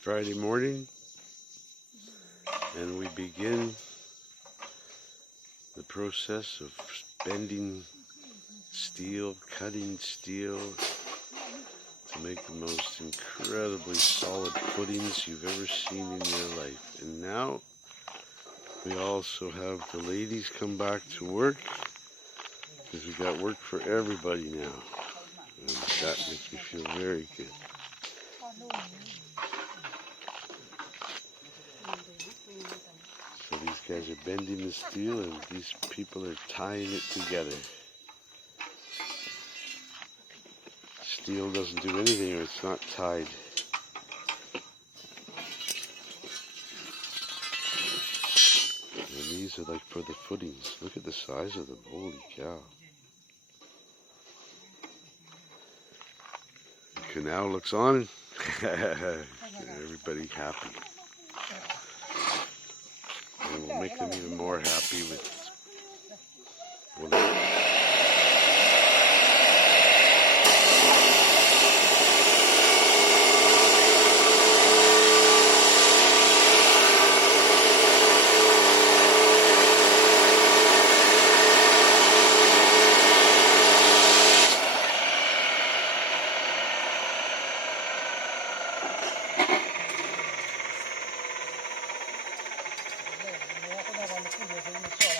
Friday morning, and we begin the process of bending steel, cutting steel to make the most incredibly solid footings you've ever seen in your life. And now we also have the ladies come back to work, because we got work for everybody now, and that makes me feel very good. So these guys are bending the steel and these people are tying it together. Steel doesn't do anything if it's not tied. And these are like for the footings. Look at the size of them. Holy cow. The canal looks on. Everybody happy. And we'll make them even more happy with one of